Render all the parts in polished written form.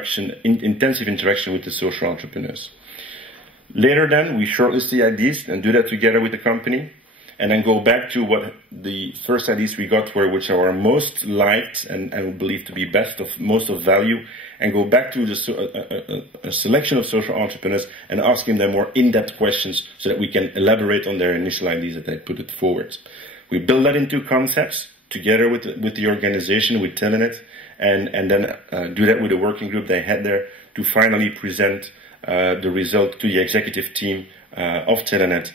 intensive interaction with the social entrepreneurs. Later then, we shortlist the ideas and do that together with the company, and then go back to what the first ideas we got were, which are most liked and believed to be best of most of value, and go back to a selection of social entrepreneurs and asking them more in-depth questions so that we can elaborate on their initial ideas that they put it forward. We build that into concepts together with the organization, with Telenet, and then do that with the working group they had there to finally present the result to the executive team of Telenet,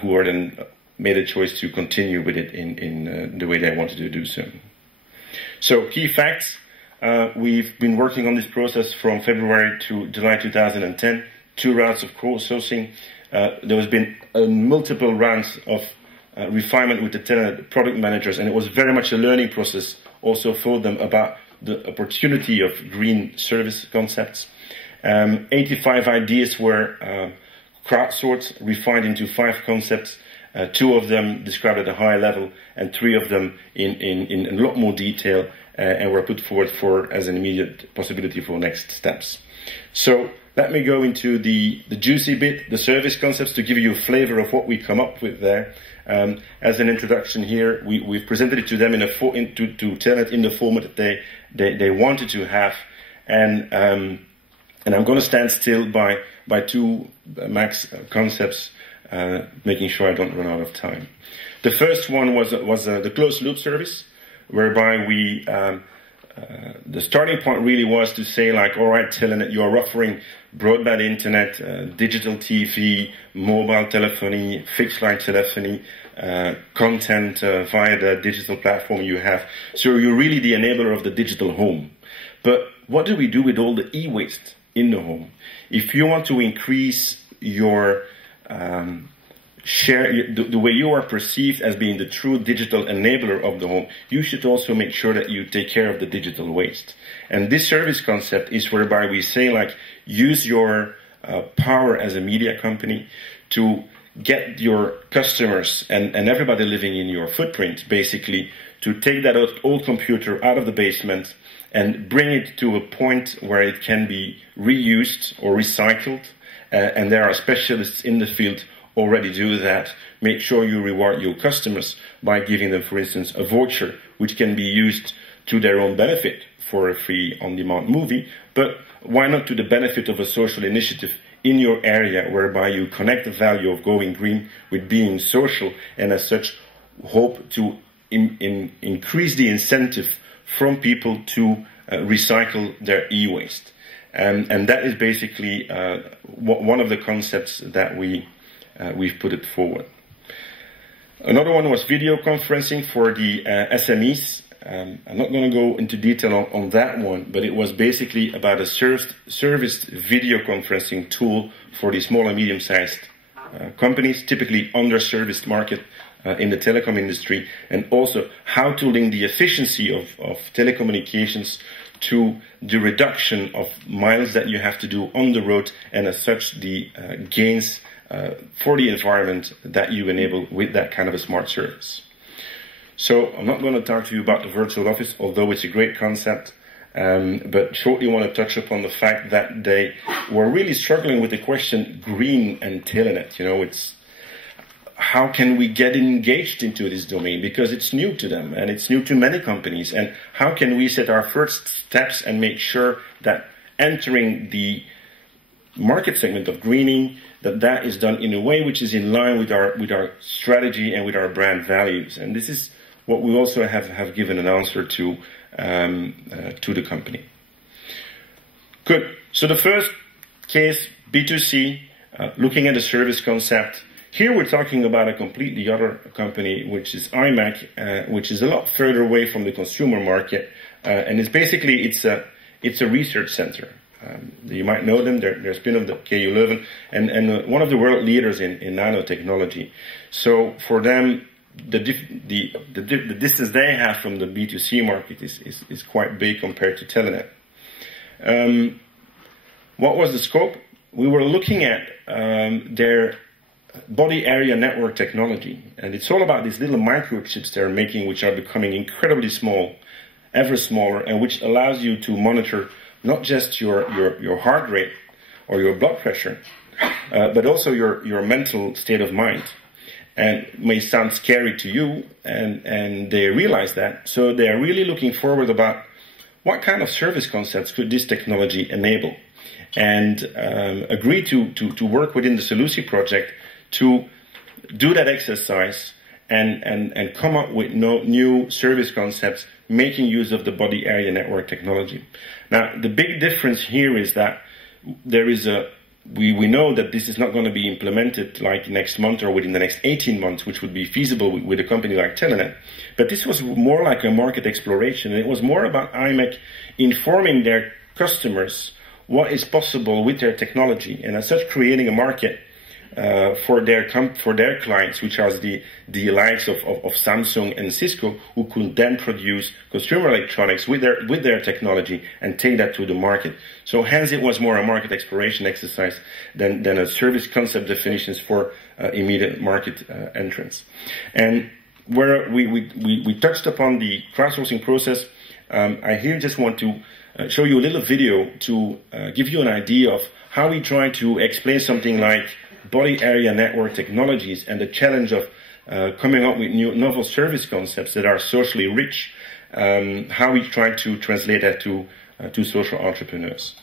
who are then made a choice to continue with it in the way they wanted to do so. So, key facts. We've been working on this process from February to July 2010, 2 rounds of co-sourcing. There has been multiple rounds of refinement with the Telenet product managers, and it was very much a learning process also for them about the opportunity of green service concepts. 85 ideas were crowdsourced, refined into 5 concepts, 2 of them described at a high level, and 3 of them in a lot more detail, and were put forward as an immediate possibility for next steps. So let me go into the juicy bit, the service concepts, to give you a flavor of what we come up with there. As an introduction here, we've presented it to them to Telenet in the format that they wanted to have, and I'm going to stand still by 2 max concepts, making sure I don't run out of time. The first one was the closed loop service, whereby the starting point really was to say, like, all right, Telenet, you are offering broadband internet, digital TV, mobile telephony, fixed line telephony, content via the digital platform you have. So you're really the enabler of the digital home. But what do we do with all the e-waste in the home? If you want to increase your share, the way you are perceived as being the true digital enabler of the home, you should also make sure that you take care of the digital waste. And this service concept is whereby we say, like, use your power as a media company to get your customers and everybody living in your footprint, basically, to take that old computer out of the basement and bring it to a point where it can be reused or recycled. And there are specialists in the field already do that. Make sure you reward your customers by giving them, for instance, a voucher, which can be used to their own benefit for a free on-demand movie, but why not to the benefit of a social initiative in your area, whereby you connect the value of going green with being social, and as such hope to increase the incentive from people to recycle their e-waste. And that is basically one of the concepts that we've put it forward. Another one was video conferencing for the SMEs. I'm not going to go into detail on that one, but it was basically about a serviced video conferencing tool for the small and medium-sized companies, typically underserviced market in the telecom industry, and also how to link the efficiency of telecommunications to the reduction of miles that you have to do on the road, and as such the gains for the environment that you enable with that kind of a smart service. So I'm not going to talk to you about the virtual office, although it's a great concept, but shortly want to touch upon the fact that they were really struggling with the question green and Telenet. You know, it's how can we get engaged into this domain, because it's new to them and it's new to many companies, and how can we set our first steps and make sure that entering the market segment of greening, that is done in a way which is in line with our strategy and with our brand values. And this is what we also have given an answer to the company. Good. So the first case, B2C, looking at the service concept. Here we're talking about a completely other company, which is IMAC, which is a lot further away from the consumer market, and it's a research center. You might know them. They're spin of the KU Leuven, and one of the world leaders in nanotechnology. So for them, the distance they have from the B2C market is quite big compared to Telenet. What was the scope? We were looking at their body area network technology, and it's all about these little microchips they're making, which are becoming incredibly small, ever smaller, and which allows you to monitor not just your heart rate or your blood pressure, but also your mental state of mind. And it may sound scary to you, and they realize that. So they are really looking forward about what kind of service concepts could this technology enable, and agree to work within the SELUSI project to do that exercise and come up with new service concepts making use of the body area network technology. Now, the big difference here is that there is we know that this is not going to be implemented like next month or within the next 18 months, which would be feasible with a company like Telenet. But this was more like a market exploration. And it was more about IMEC informing their customers what is possible with their technology, and as such creating a market for their clients, which are the likes of Samsung and Cisco, who could then produce consumer electronics with their technology and take that to the market. So hence it was more a market exploration exercise than a service concept definitions for immediate market entrance. And where we touched upon the crowdsourcing process, I here just want to show you a little video to give you an idea of how we try to explain something like body area network technologies and the challenge of coming up with new novel service concepts that are socially rich, how we try to translate that to social entrepreneurs.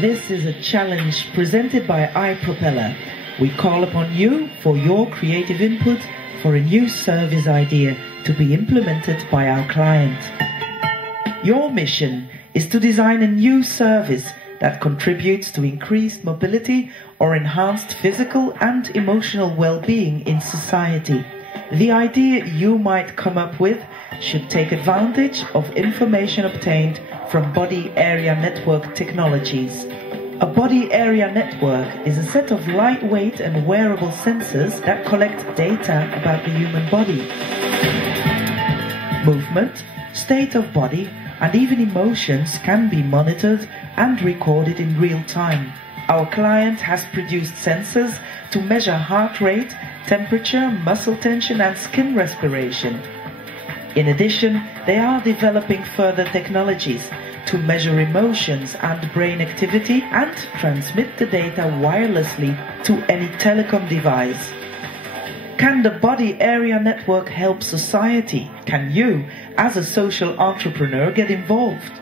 This is a challenge presented by iPropeller. We call upon you for your creative input for a new service idea to be implemented by our client. Your mission is to design a new service that contributes to increased mobility or enhanced physical and emotional well-being in society. The idea you might come up with should take advantage of information obtained from body area network technologies. A body area network is a set of lightweight and wearable sensors that collect data about the human body. Movement, state of body, and even emotions can be monitored and recorded in real time. Our client has produced sensors to measure heart rate, temperature, muscle tension, and skin respiration. In addition, they are developing further technologies to measure emotions and brain activity and transmit the data wirelessly to any telecom device. Can the body area network help society? Can you, as a social entrepreneur, get involved?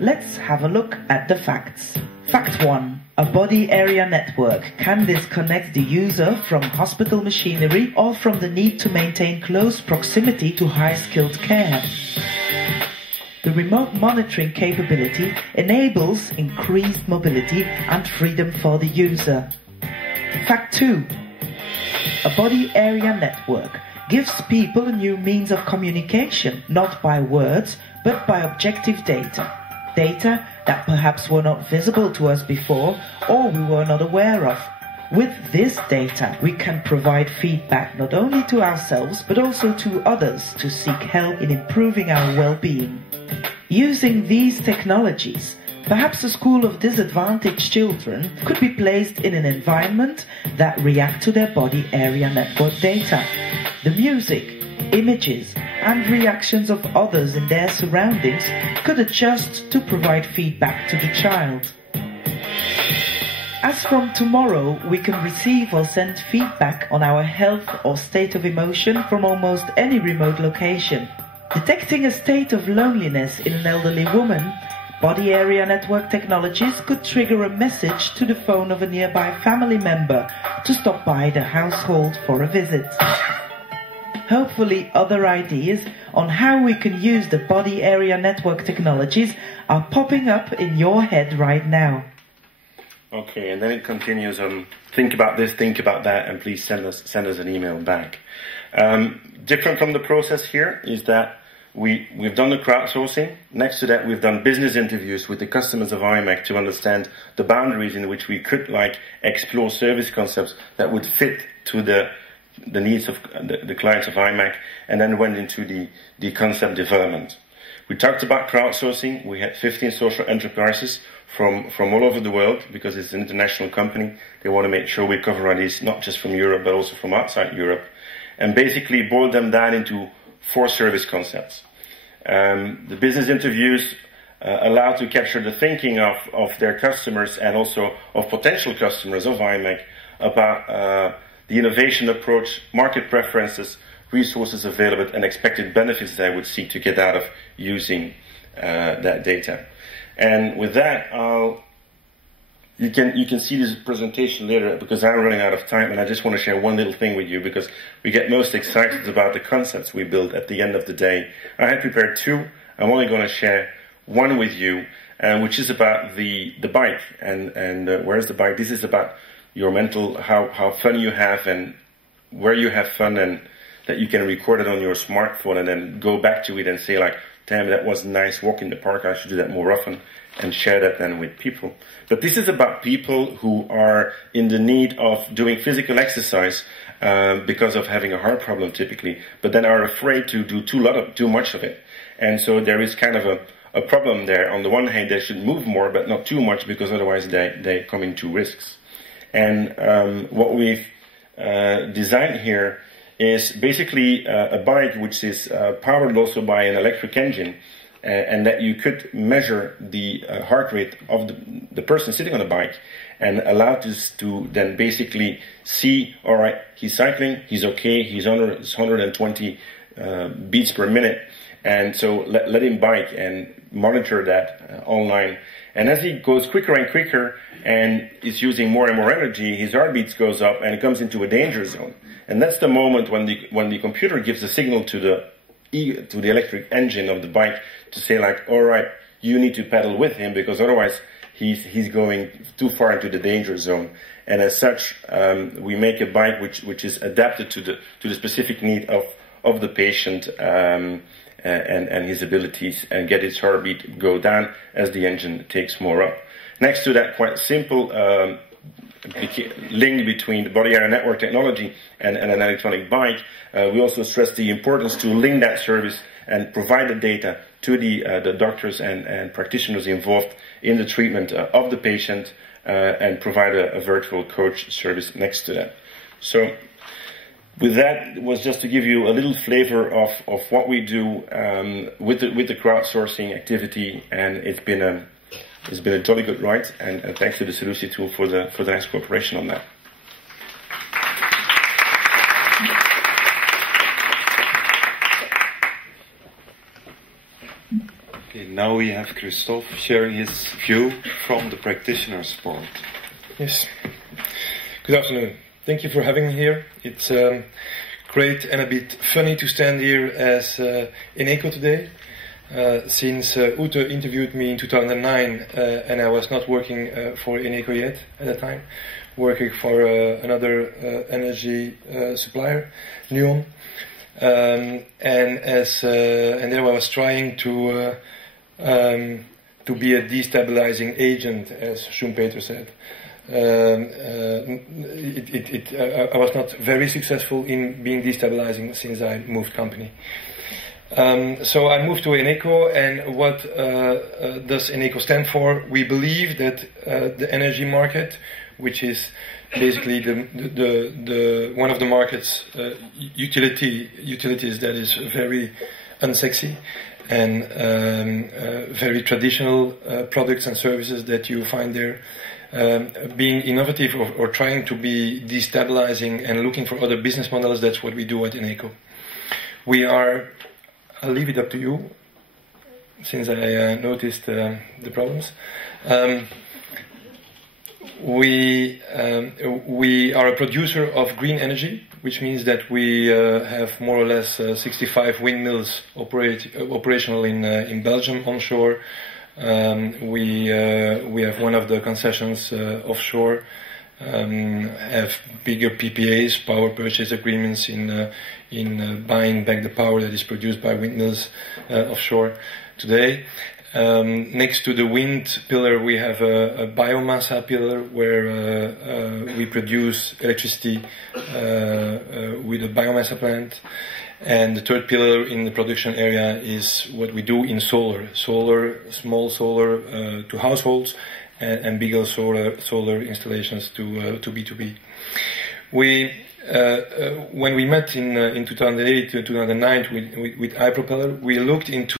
Let's have a look at the facts. Fact 1. A body area network can disconnect the user from hospital machinery or from the need to maintain close proximity to high-skilled care. The remote monitoring capability enables increased mobility and freedom for the user. Fact 2. A body area network gives people a new means of communication, not by words, but by objective data. Data that perhaps were not visible to us before or we were not aware of. With this data, we can provide feedback not only to ourselves but also to others to seek help in improving our well-being. Using these technologies, perhaps a school of disadvantaged children could be placed in an environment that reacts to their body area network data. The music, images, and reactions of others in their surroundings could adjust to provide feedback to the child. As from tomorrow, we can receive or send feedback on our health or state of emotion from almost any remote location. Detecting a state of loneliness in an elderly woman, body area network technologies could trigger a message to the phone of a nearby family member to stop by the household for a visit. Hopefully other ideas on how we can use the body area network technologies are popping up in your head right now. Okay, and then it continues on, think about this, think about that, and please send us an email back. Different from the process here is that we've done the crowdsourcing. Next to that, we've done business interviews with the customers of IMEC to understand the boundaries in which we could explore service concepts that would fit to the needs of the clients of IMEC, and then went into the concept development. We talked about crowdsourcing. We had 15 social enterprises from all over the world, because it's an international company. They want to make sure we cover ideas not just from Europe, but also from outside Europe, and basically boil them down into 4 service concepts. The business interviews allow to capture the thinking of their customers and also of potential customers of IMEC about the innovation approach, market preferences, resources available, and expected benefits that I would seek to get out of using that data. And with that, you can see this presentation later because I'm running out of time, and I just want to share one little thing with you because we get most excited about the concepts we build at the end of the day. I had prepared 2. I'm only going to share one with you, which is about the bike. And where's the bike? This is about your mental, how fun you have and where you have fun, and that you can record it on your smartphone and then go back to it and say like, damn, that was a nice walk in the park, I should do that more often, and share that then with people. But this is about people who are in the need of doing physical exercise because of having a heart problem typically, but then are afraid to do too much of it. And so there is kind of a problem there. On the one hand, they should move more, but not too much, because otherwise they come into risks. And what we've designed here is basically a bike which is powered also by an electric engine, and that you could measure the heart rate of the person sitting on the bike and allow this to then basically see, all right, he's cycling, he's okay, he's under 120 beats per minute, and so let him bike and monitor that online. And as he goes quicker and quicker and is using more and more energy, his heartbeat goes up and it comes into a danger zone. And that's the moment when the computer gives a signal to the electric engine of the bike to say like, all right, you need to pedal with him because otherwise he's going too far into the danger zone. And as such, we make a bike which is adapted to the specific need of the patient and his abilities, and get his heartbeat go down as the engine takes more up. Next to that quite simple link between the body-air network technology and an electronic bike, we also stress the importance to link that service and provide the data to the doctors and practitioners involved in the treatment of the patient, and provide a virtual coach service next to that. So with that, it was just to give you a little flavor of what we do with the crowdsourcing activity, and it's been a jolly good ride, and thanks to the SELUSI tool for the nice cooperation on that. Okay, now we have Christophe sharing his view from the practitioner's board. Yes. Good afternoon. Thank you for having me here. It's great and a bit funny to stand here as Eneco today. Since Ute interviewed me in 2009, and I was not working for Eneco yet at the time, working for another energy supplier, Nuon, and there I was trying to be a destabilizing agent, as Schumpeter said. I was not very successful in being destabilizing since I moved company. So I moved to Eneco, and what does Eneco stand for? We believe that the energy market, which is basically the one of the markets utilities that is very unsexy and very traditional products and services that you find there. Being innovative or trying to be destabilizing and looking for other business models, that's what we do at Eneco. I'll leave it up to you, since I noticed the problems. We are a producer of green energy, which means that we have more or less 65 windmills operational in Belgium onshore. We have one of the concessions offshore, have bigger PPAs, power purchase agreements in buying back the power that is produced by windmills offshore today. Next to the wind pillar, we have a biomass pillar where we produce electricity with a biomass plant. And the third pillar in the production area is what we do in solar, small solar to households, and bigger solar installations to B2B. When we met in 2008 2009 with iPropeller, we looked into